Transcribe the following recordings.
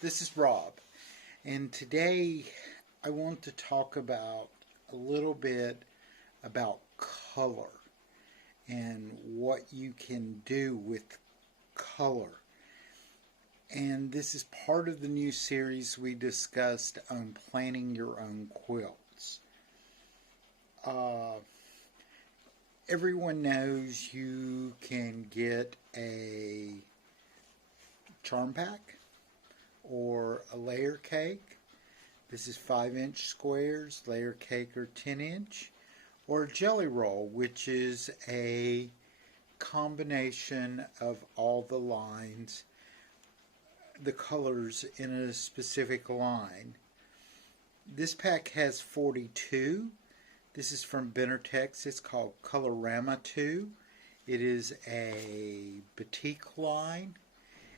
This is Rob, and today I want to talk about a little bit about color and what you can do with color. And this is part of the new series we discussed on planning your own quilts. Everyone knows you can get a charm pack or a layer cake. This is 5-inch squares. Layer cake are 10-inch, or a jelly roll, which is a combination of all the lines, the colors in a specific line. This pack has 42. This is from Benartex. It's called Colorama 2. It is a batik line,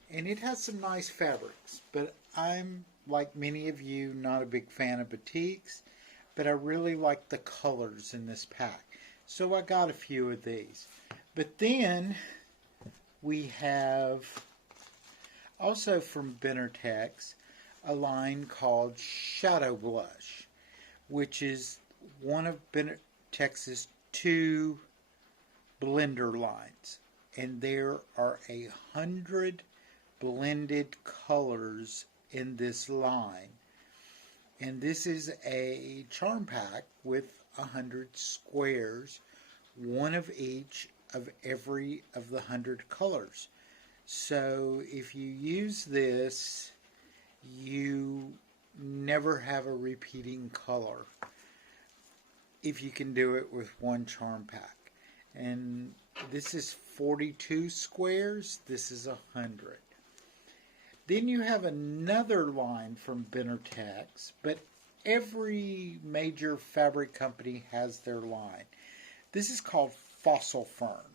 and it has some nice fabrics, but I'm, like many of you, not a big fan of batiks, but I really like the colors in this pack. So I got a few of these. But then we have also from Benartex a line called Shadow Blush, which is one of Benartex's 2 blender lines. And there are 100 blended colors in this line. And this is a charm pack with 100 squares, one of each of every of the 100 colors. So if you use this, you never have a repeating color if you can do it with one charm pack. And this is 42 squares, this is 100. Then you have another line from Benartex, but every major fabric company has their line. This is called Fossil Fern.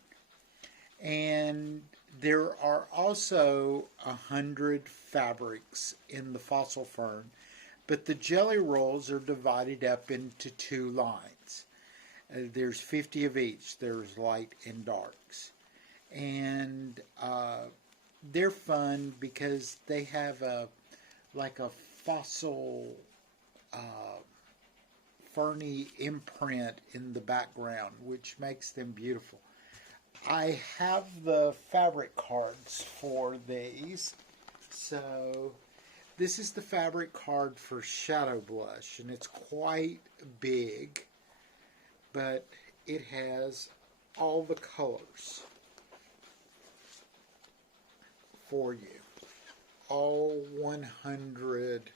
And there are also 100 fabrics in the Fossil Fern, but the jelly rolls are divided up into 2 lines. There's 50 of each. There's light and darks. And they're fun because they have like a fossil ferny imprint in the background, which makes them beautiful. I have the fabric cards for these. So this is the fabric card for Shadow Blush, and it's quite big, but it has all the colors for you, all 100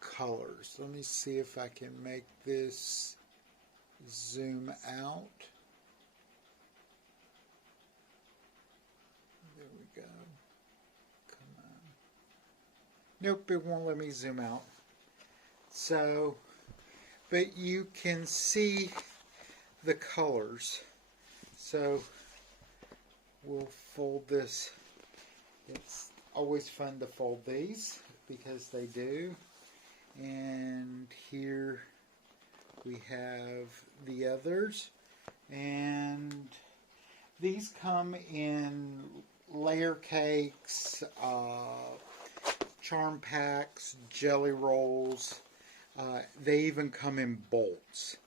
colors. Let me see if I can make this zoom out. There we go. Come on. Nope, it won't let me zoom out. So, but you can see the colors. So we'll fold this. It's always fun to fold these because they do. And here we have the others. And these come in layer cakes, charm packs, jelly rolls. They even come in bolts,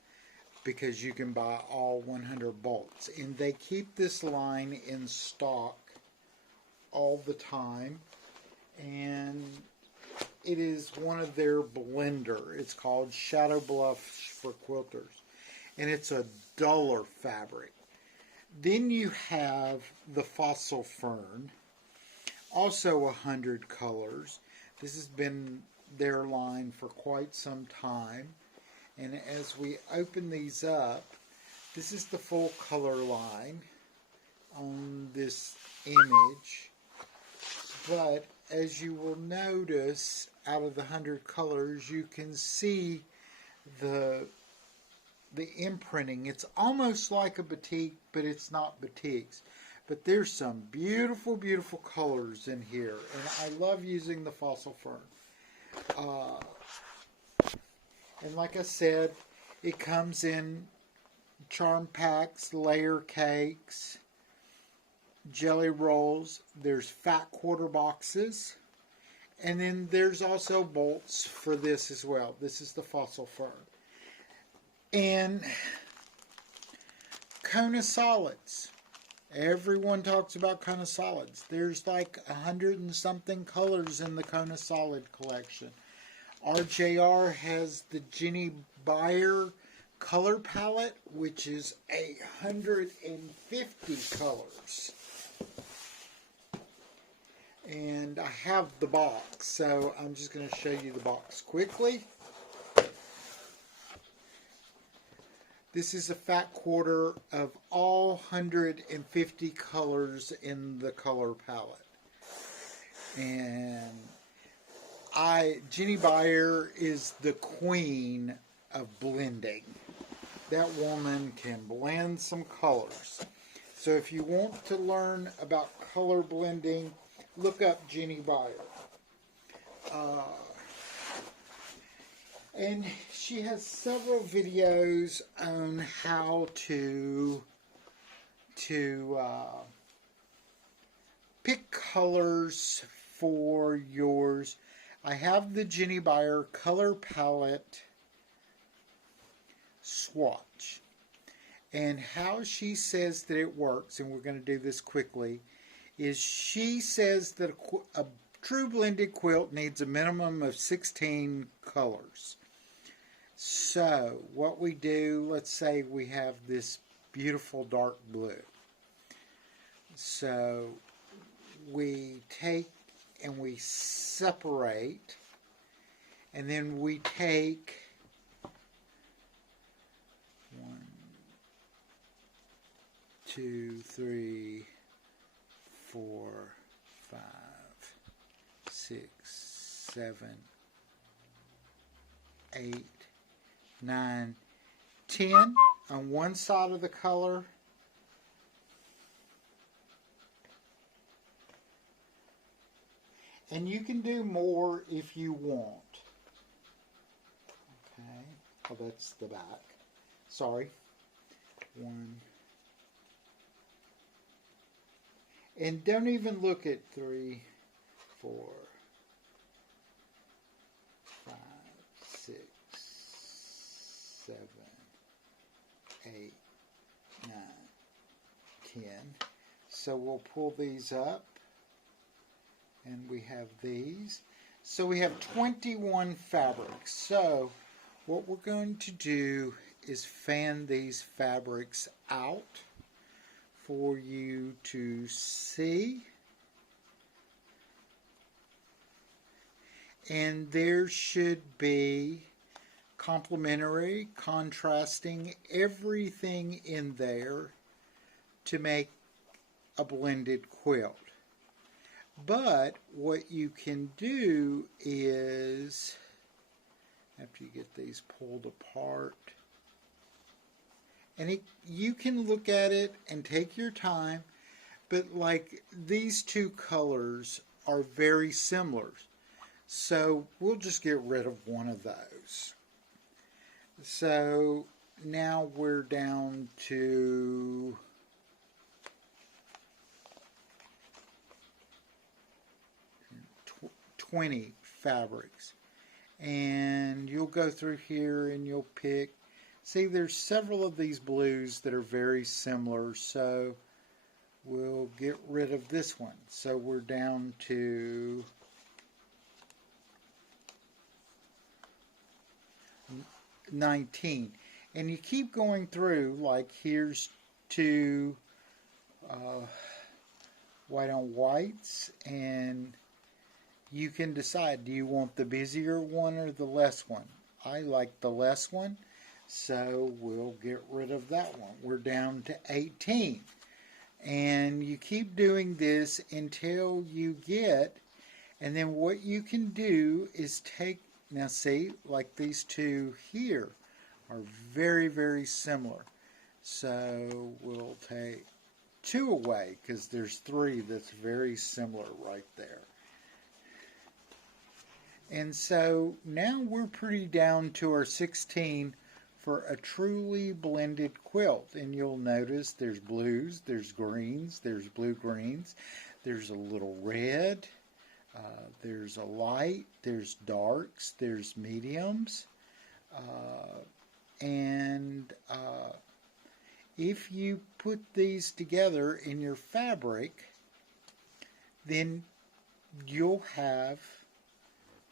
because you can buy all 100 bolts. And they keep this line in stock all the time, and it is one of their blender. It's called Shadow Blush for Quilters, and it's a duller fabric. Then you have the Fossil Fern, also 100 colors. This has been their line for quite some time. And as we open these up, this is the full color line on this image. But as you will notice, out of the 100 colors, you can see the imprinting. It's almost like a batik, but it's not batiks. But there's some beautiful, beautiful colors in here. And I love using the Fossil Fern. And like I said, it comes in charm packs, layer cakes, jelly rolls. There's fat quarter boxes, And then there's also bolts for this as well. This is the fossil fir. And kona solids. Everyone talks about kona solids. There's like 100 and something colors in the kona solid collection. RJR has the Jenny Beyer color palette, which is 150 colors. And I have the box, so I'm just going to show you the box quickly. This is a fat quarter of all 150 colors in the color palette. And Jenny Beyer is the queen of blending. That woman can blend some colors. So if you want to learn about color blending, look up Jenny Beyer. And she has several videos on how to pick colors for yours. I have the Jenny Beyer color palette swatch. And how she says that it works, and we're going to do this quickly, is she says that a true blended quilt needs a minimum of 16 colors. So what we do, let's say we have this beautiful dark blue. So we take and we separate, and then we take 1, 2, 3, 4, 5, 6, 7, 8, 9, 10 on one side of the color. And you can do more if you want. Okay. Oh, that's the back. Sorry. 1. And don't even look at 3, 4, 5, 6, 7, 8, 9, 10. So we'll pull these up. And we have these. So we have 21 fabrics. So what we're going to do is fan these fabrics out for you to see. And there should be complementary, contrasting, everything in there to make a blended quilt. But what you can do is, after you get these pulled apart, and you can look at it and take your time, but like these two colors are very similar. So we'll just get rid of one of those. So now we're down to 20 fabrics, and you'll go through here and you'll pick. See, there's several of these blues that are very similar, so we'll get rid of this one. So we're down to 19, and you keep going through. Like here's 2 white on whites, and you can decide, do you want the busier one or the less one? I like the less one, so we'll get rid of that one. We're down to 18. And you keep doing this until you get, and then what you can do is take, now see, like these two here are very, very similar. So we'll take 2 away because there's 3 that's very similar right there. And so now we're pretty down to our 16 for a truly blended quilt. And you'll notice there's blues, there's greens, there's blue-greens, there's a little red, There's a light, there's darks, there's mediums, and if you put these together in your fabric, then you'll have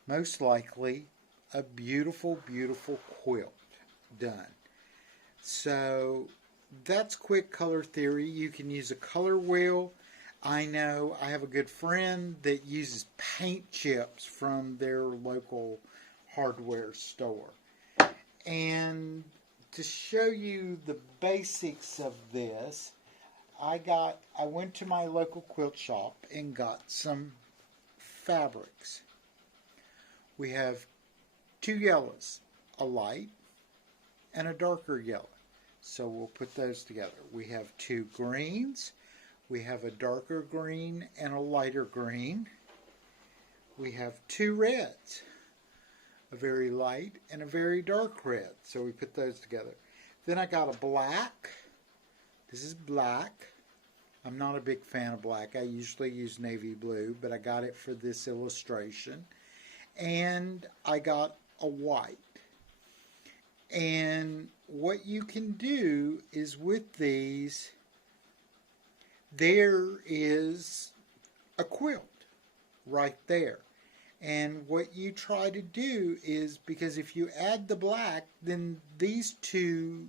most likely a beautiful, beautiful quilt done. So that's quick color theory. You can use a color wheel. I know I have a good friend that uses paint chips from their local hardware store. And to show you the basics of this, I went to my local quilt shop and got some fabrics. We have two yellows, a light and a darker yellow. So we'll put those together. We have two greens. We have a darker green and a lighter green. We have two reds, a very light and a very dark red. So we put those together. Then I got a black. This is black. I'm not a big fan of black. I usually use navy blue, but I got it for this illustration. And I got a white. And what you can do is with these, there is a quilt right there. And what you try to do is, because if you add the black, then these two,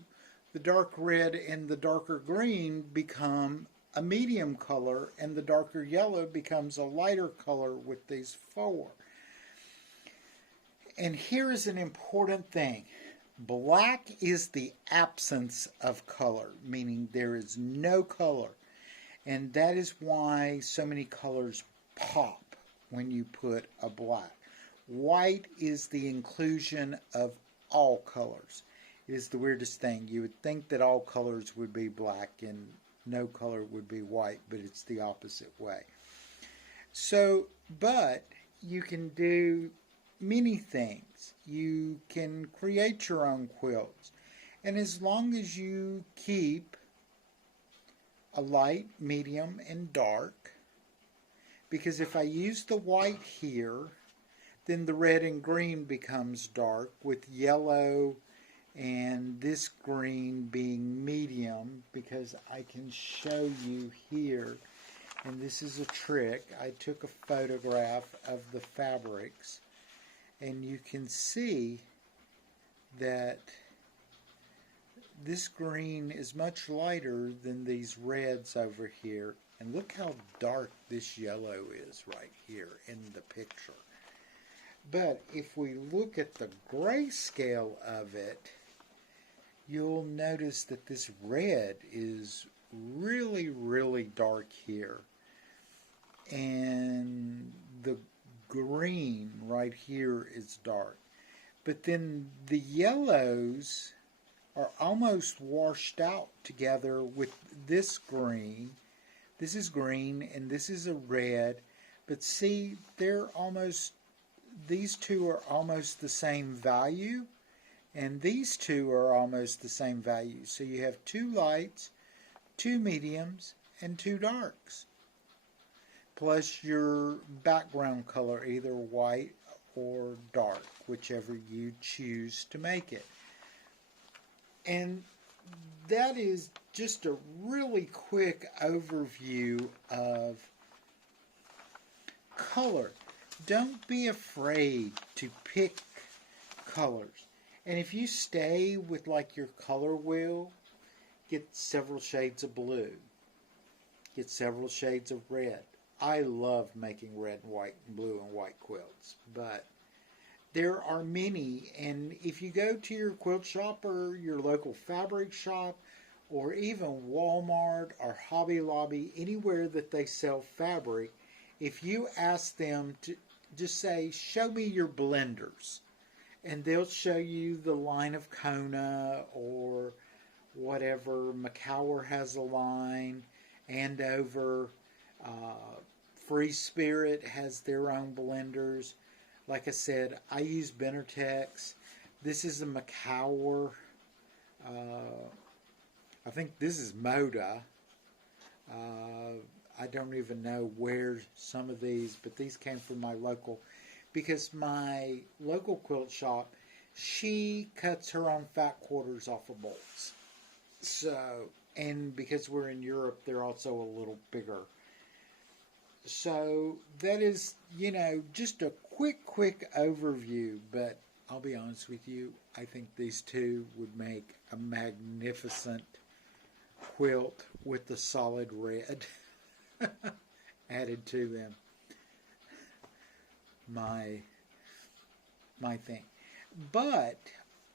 the dark red and the darker green, become a medium color, and the darker yellow becomes a lighter color with these four. And here is an important thing. Black is the absence of color, meaning there is no color. And that is why so many colors pop when you put a black. White is the inclusion of all colors. It is the weirdest thing. You would think that all colors would be black and no color would be white, but it's the opposite way. So, but you can do many things. You can create your own quilts. And as long as you keep a light, medium, and dark, because if I use the white here, then the red and green becomes dark, with yellow and this green being medium, because I can show you here, and this is a trick. I took a photograph of the fabrics, and you can see that this green is much lighter than these reds over here. And look how dark this yellow is right here in the picture. But if we look at the grayscale of it, you'll notice that this red is really, really dark here. And the green right here is dark. But then the yellows are almost washed out together with this green. This is green and this is a red. But see, these two are almost the same value. And these two are almost the same value. So you have two lights, two mediums, and two darks. Plus your background color, either white or dark, whichever you choose to make it. And that is just a really quick overview of color. Don't be afraid to pick colors. And if you stay with like your color wheel, get several shades of blue. Get several shades of red. I love making red and white and blue and white quilts, but there are many, and if you go to your quilt shop or your local fabric shop or even Walmart or Hobby Lobby, anywhere that they sell fabric, if you ask them to just say, show me your blenders, and they'll show you the line of Kona or whatever. McCower has a line, Andover, Free Spirit has their own blenders. Like I said, I use Benartex. This is a McCower. I think this is Moda. I don't even know where some of these, but these came from my local, because my local quilt shop, she cuts her own fat quarters off of bolts. So, and because we're in Europe, they're also a little bigger. So that is, you know, just a quick overview, but I'll be honest with you, I think these two would make a magnificent quilt with the solid red added to them. My thing. But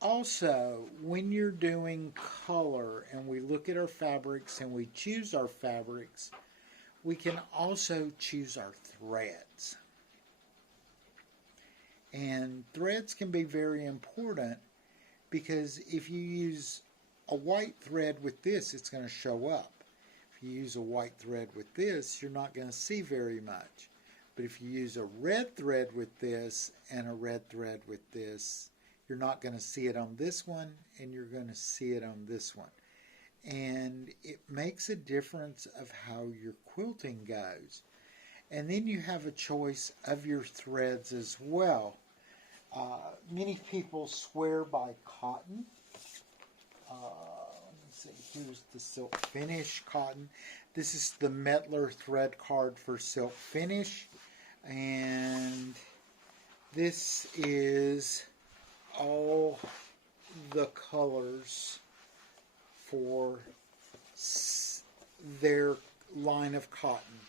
also, when you're doing color and we look at our fabrics and we choose our fabrics, we can also choose our threads. And threads can be very important, because if you use a white thread with this, it's going to show up. If you use a white thread with this, you're not going to see very much. But if you use a red thread with this and a red thread with this, you're not going to see it on this one, and you're going to see it on this one. And it makes a difference of how your quilting goes. And then you have a choice of your threads as well. Many people swear by cotton. Let me see, here's the silk finish cotton. This is the Mettler thread card for silk finish. And this is all the colors for their line of cotton,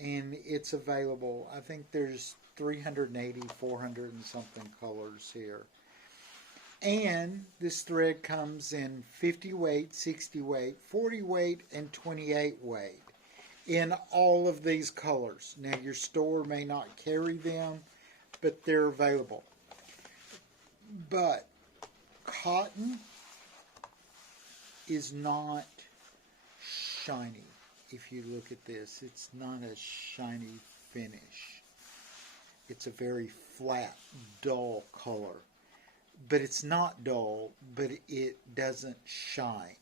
and it's available. I think there's 380, 400 and something colors here. And this thread comes in 50 weight, 60 weight, 40 weight, and 28 weight in all of these colors. Now, your store may not carry them, but they're available. But cotton is not shiny. If you look at this, it's not a shiny finish. It's a very flat, dull color. But it's not dull, but it doesn't shine.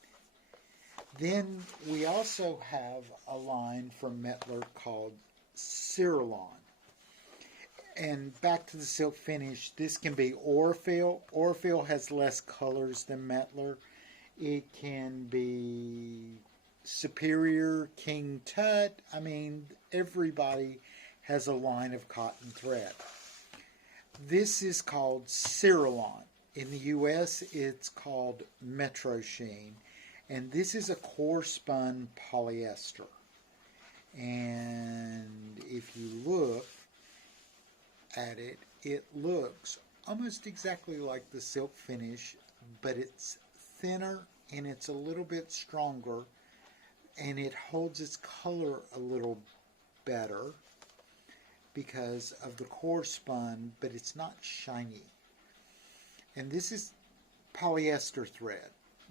Then we also have a line from Mettler called Seralon. And back to the silk finish, this can be Orfil. Orfil has less colors than Mettler. It can be Superior, King Tut. I mean, everybody has a line of cotton thread. This is called Seralon. In the U.S., it's called Metroshene. And this is a core spun polyester. And if you look at it, it looks almost exactly like the silk finish, but it's thinner and it's a little bit stronger, and it holds its color a little better because of the core spun, but it's not shiny. And this is polyester thread,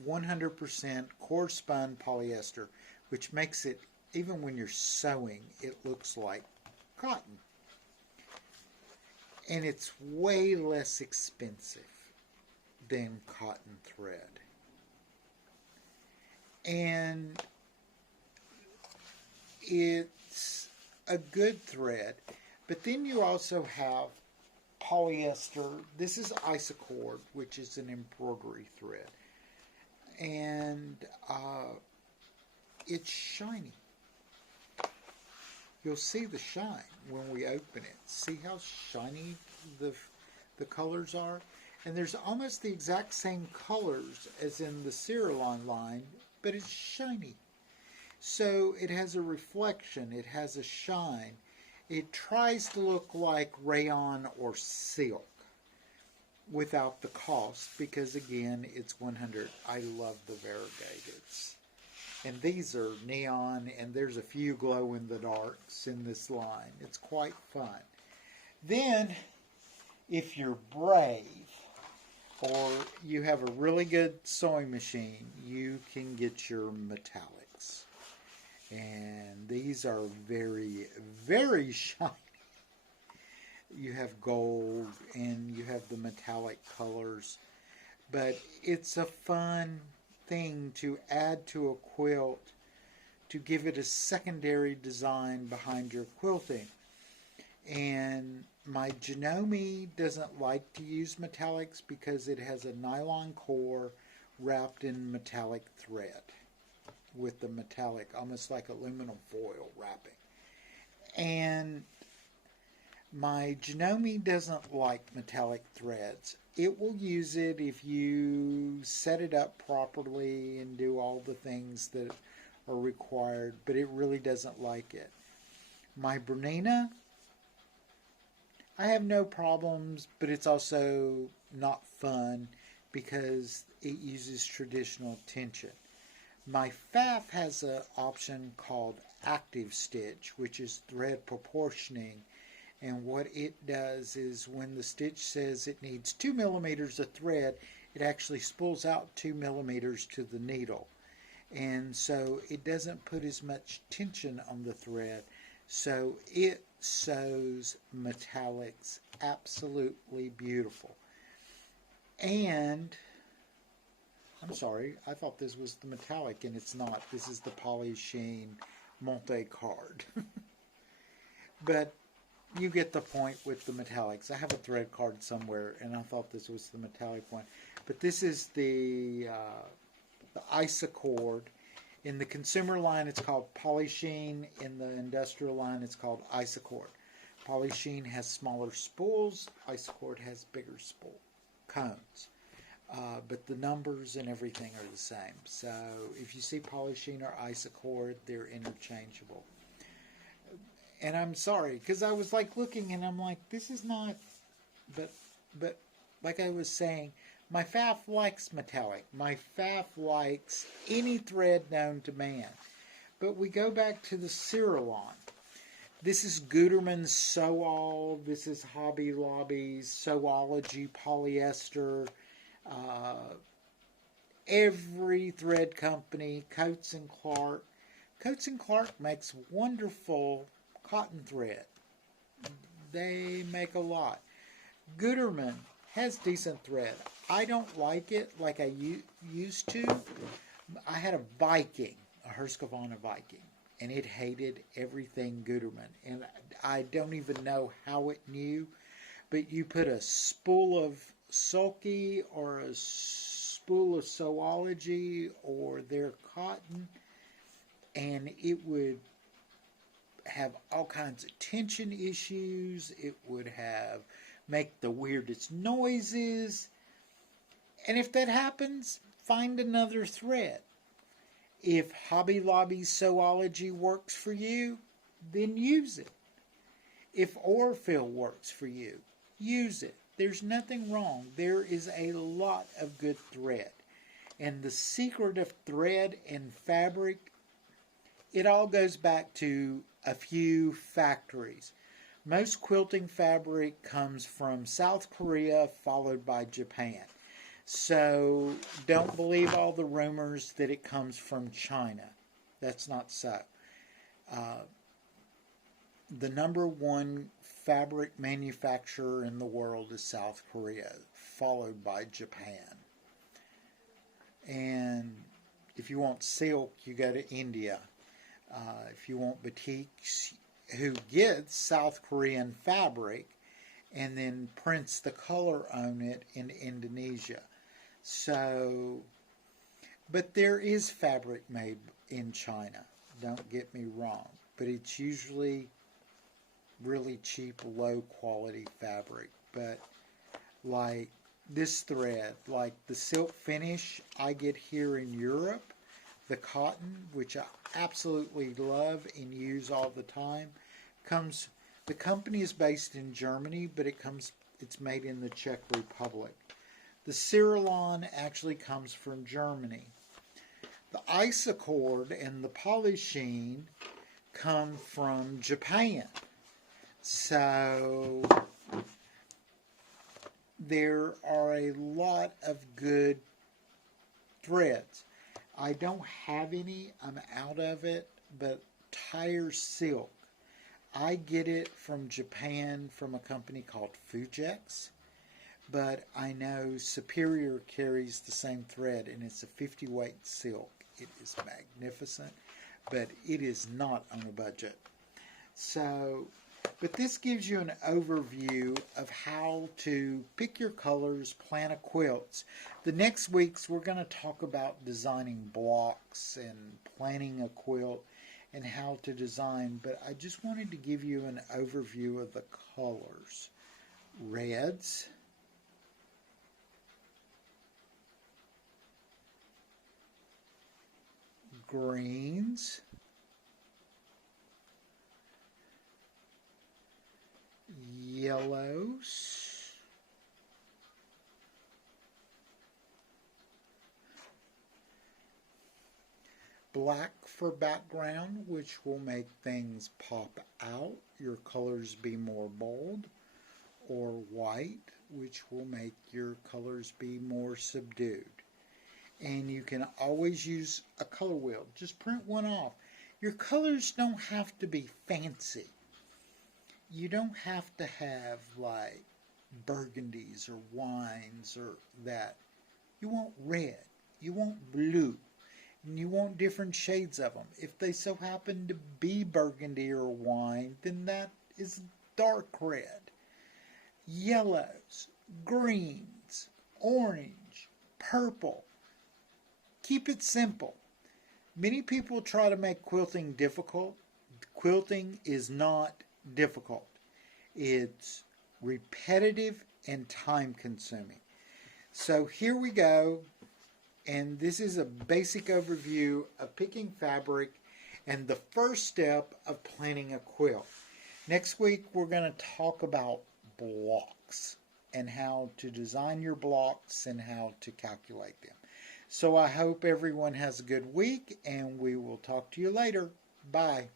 100% core spun polyester, which makes it, even when you're sewing, it looks like cotton. And it's way less expensive than cotton thread. And it's a good thread. But then you also have polyester. This is Isacord, which is an embroidery thread. And it's shiny. You'll see the shine when we open it. See how shiny the colors are? And there's almost the exact same colors as in the Seralon line, but it's shiny. So it has a reflection. It has a shine. It tries to look like rayon or silk without the cost, because again, it's 100. I love the variegateds. And these are neon, and there's a few glow-in-the-darks in this line. It's quite fun. Then, if you're brave, or you have a really good sewing machine, you can get your metallics. And these are very, very shiny. You have gold, and you have the metallic colors. But it's a fun thing to add to a quilt to give it a secondary design behind your quilting. And my Janome doesn't like to use metallics because it has a nylon core wrapped in metallic thread with the metallic, almost like aluminum foil wrapping. And my Janome doesn't like metallic threads. It will use it if you set it up properly and do all the things that are required, but it really doesn't like it. My Bernina, I have no problems, but it's also not fun because it uses traditional tension. My Pfaff has an option called Active Stitch, which is thread proportioning. And what it does is when the stitch says it needs 2 millimeters of thread, it actually spools out 2 millimeters to the needle. And so it doesn't put as much tension on the thread. So it sews metallics absolutely beautiful. And I'm sorry, I thought this was the metallic, and it's not. This is the Polysheen multi-card. But you get the point with the metallics. I have a thread card somewhere, and I thought this was the metallic one. But this is the Isacord. In the consumer line, it's called Polysheen. In the industrial line, it's called Isacord. Polysheen has smaller spools. Isacord has bigger spool cones. But the numbers and everything are the same. So if you see Polysheen or Isacord, they're interchangeable. And I'm sorry, because I was like looking and I'm like, this is not, but like I was saying, my Pfaff likes metallic. My Pfaff likes any thread known to man. But we go back to the Seralon. This is Gutermann's Sew All. This is Hobby Lobby's Sewology polyester. Every thread company, Coates and Clark. Coates and Clark makes wonderful cotton thread. They make a lot. Gutermann has decent thread. I don't like it like I used to. I had a Viking, a Husqvarna Viking, and it hated everything Gutermann. And I don't even know how it knew, but you put a spool of Sulky or a spool of Sewology or their cotton, and it would have all kinds of tension issues. It would make the weirdest noises. And if that happens, find another thread. If Hobby Lobby Sewology works for you, then use it. If Orfil works for you, use it. There's nothing wrong. There is a lot of good thread. And the secret of thread and fabric, it all goes back to a few factories. Most quilting fabric comes from South Korea, followed by Japan. So don't believe all the rumors that it comes from China. That's not so. The number one fabric manufacturer in the world is South Korea, followed by Japan. And if you want silk, you go to India. If you want boutiques who get South Korean fabric and then prints the color on it in Indonesia. So, but there is fabric made in China, don't get me wrong, but it's usually really cheap, low quality fabric. But like this thread, like the silk finish I get here in Europe, the cotton, which I absolutely love and use all the time, the company is based in Germany, but it's made in the Czech Republic. The Seralon actually comes from Germany. The Isacord and the Polysheen come from Japan. So there are a lot of good threads. I don't have any, I'm out of it, but tire silk, I get it from Japan from a company called Fujex, but I know Superior carries the same thread, and it's a 50 weight silk. It is magnificent, but it is not on a budget. So, but this gives you an overview of how to pick your colors, plan a quilts. The next weeks we're going to talk about designing blocks and planning a quilt and how to design, but I just wanted to give you an overview of the colors. Reds, greens, yellows, black for background, which will make things pop out, your colors be more bold, or white, which will make your colors be more subdued. And you can always use a color wheel. Just print one off. Your colors don't have to be fancy. You don't have to have like burgundies or wines or that. You want red. You want blue. And you want different shades of them. If they so happen to be burgundy or wine, then that is dark red. Yellows, greens, orange, purple. Keep it simple. Many people try to make quilting difficult. Quilting is not difficult. It's repetitive and time consuming. So here we go. And this is a basic overview of picking fabric and the first step of planning a quilt. Next week we're going to talk about blocks and how to design your blocks and how to calculate them. So I hope everyone has a good week, and we will talk to you later. Bye.